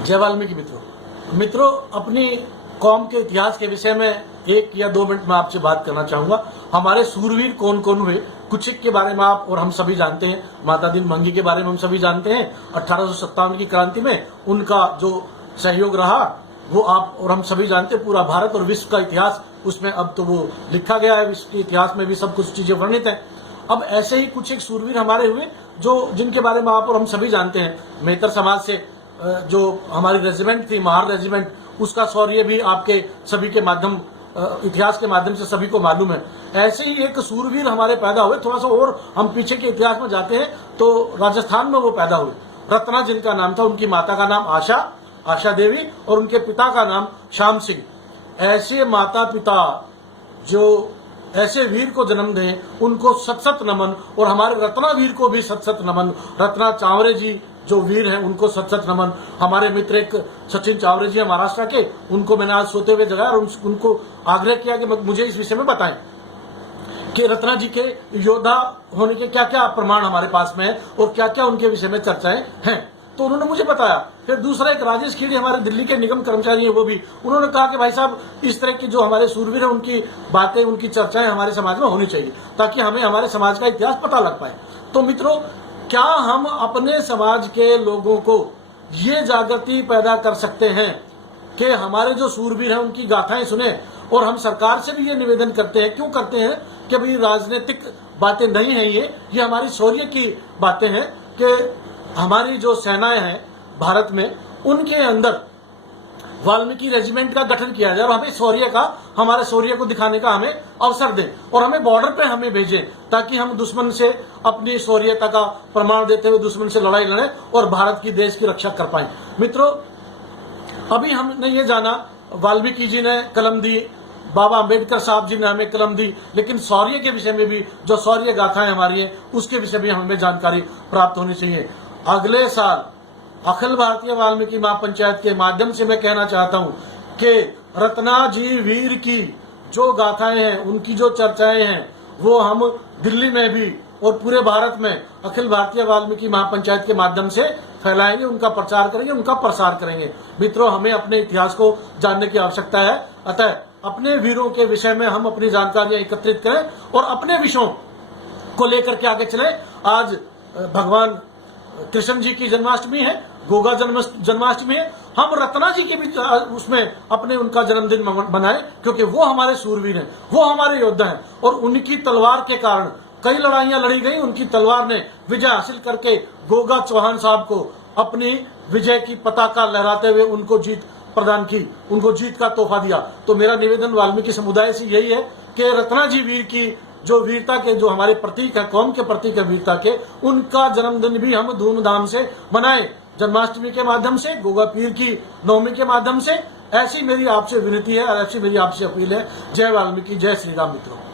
जय वाल्मीकि मित्रों, अपनी कौम के इतिहास के विषय में 1 या 2 मिनट में आपसे बात करना चाहूंगा। हमारे सूरवीर कौन कौन हुए, कुछ एक के बारे में आप और हम सभी जानते हैं। माता दीन भंगी के बारे में हम सभी जानते हैं। 1857 की क्रांति में उनका जो सहयोग रहा वो आप और हम सभी जानते हैं। पूरा भारत और विश्व का इतिहास उसमें अब तो वो लिखा गया है, विश्व के इतिहास में भी सब कुछ चीजें वर्णित हैं। अब ऐसे ही कुछ एक सूरवीर हमारे हुए जो जिनके बारे में आप और हम सभी जानते हैं। मेहतर समाज से जो हमारी रेजिमेंट थी, महार रेजिमेंट, उसका शौर्य भी आपके सभी के माध्यम, इतिहास के माध्यम से सभी को मालूम है। ऐसे ही एक सूरवीर हमारे पैदा हुए। थोड़ा सा और हम पीछे के इतिहास में जाते हैं तो राजस्थान में वो पैदा हुए। रत्ना जिनका नाम था, उनकी माता का नाम आशा देवी और उनके पिता का नाम श्याम सिंह। ऐसे माता पिता जो ऐसे वीर को जन्म दें, उनको सत सत नमन। और हमारे रत्ना वीर को भी सत सत नमन। रत्ना चावरे जी जो वीर हैं उनको सत सत नमन। हमारे मित्र एक सचिन चावरे जी हैं महाराष्ट्र के, उनको मैंने आज सोते हुए जगाया और उनको आग्रह किया कि मुझे इस विषय में बताएं कि रत्ना जी के योद्धा होने के क्या क्या प्रमाण हमारे पास में है और क्या क्या उनके विषय में चर्चाएं हैं। तो उन्होंने मुझे बताया। फिर दूसरा एक राजेश खेड़ी, हमारे दिल्ली के निगम कर्मचारी हैं, वो भी उन्होंने कहा कि भाई साहब, इस तरह की जो हमारे सूरवीर हैं उनकी बातें, उनकी चर्चाएं हमारे समाज में होनी चाहिए ताकि हमें हमारे समाज का इतिहास पता लग पाए। तो मित्रों, क्या हम अपने समाज के लोगों को ये जागृति पैदा कर सकते हैं कि हमारे जो सूरवीर हैं उनकी गाथाएं सुने। और हम सरकार से भी ये निवेदन करते हैं, क्यों करते हैं कि भाई राजनीतिक बातें नहीं है, ये हमारी शौर्य की बातें हैं कि हमारी जो सेनाएं हैं भारत में, उनके अंदर वाल्मीकि रेजिमेंट का गठन किया जाए और हमें शौर्य का, हमारे शौर्य को दिखाने का हमें अवसर दें और हमें बॉर्डर पे हमें भेजें ताकि हम दुश्मन से अपनी शौर्यता का प्रमाण देते हुए दुश्मन से लड़ाई लड़ें और भारत की, देश की रक्षा कर पाएं। मित्रों, अभी हमने ये जाना वाल्मीकि जी ने कलम दी, बाबा अंबेडकर साहब जी ने हमें कलम दी, लेकिन शौर्य के विषय में भी, जो शौर्य गाथाएं हमारी हैं, उसके विषय में हमें जानकारी प्राप्त होनी चाहिए। अगले साल अखिल भारतीय वाल्मीकि महापंचायत के माध्यम से मैं कहना चाहता हूं कि रत्ना जी वीर की जो गाथाएं हैं, उनकी जो चर्चाएं हैं, वो हम दिल्ली में भी और पूरे भारत में अखिल भारतीय वाल्मीकि महापंचायत के माध्यम से फैलाएंगे, उनका प्रचार करेंगे, उनका प्रसार करेंगे। मित्रों, हमें अपने इतिहास को जानने की आवश्यकता है। अतः अपने वीरों के विषय में हम अपनी जानकारियां एकत्रित करें और अपने विषयों को लेकर के आगे चलें। आज भगवान कृष्ण जी की जन्माष्टमी है, गोगा जन्माष्टमी है। हम रत्ना जी के भी उसमें अपने उनका जन्मदिन मनाएं, क्योंकि वो हमारे सूरवीर हैं, वो हमारे योद्धा हैं और उनकी तलवार के कारण कई लड़ाइयां लड़ी गई। उनकी तलवार ने विजय हासिल करके गोगा चौहान साहब को अपनी विजय की पताका लहराते हुए उनको जीत प्रदान की, उनको जीत का तोहफा दिया। तो मेरा निवेदन वाल्मीकि समुदाय से यही है कि रत्ना जी वीर की जो वीरता के, जो हमारे प्रतीक है, कौम के प्रतीक है वीरता के, उनका जन्मदिन भी हम धूमधाम से मनाएं, जन्माष्टमी के माध्यम से, गोगा पीर की नवमी के माध्यम से। ऐसी मेरी आपसे विनती है और ऐसी मेरी आपसे अपील है। जय वाल्मीकि, जय श्री राम। मित्रों।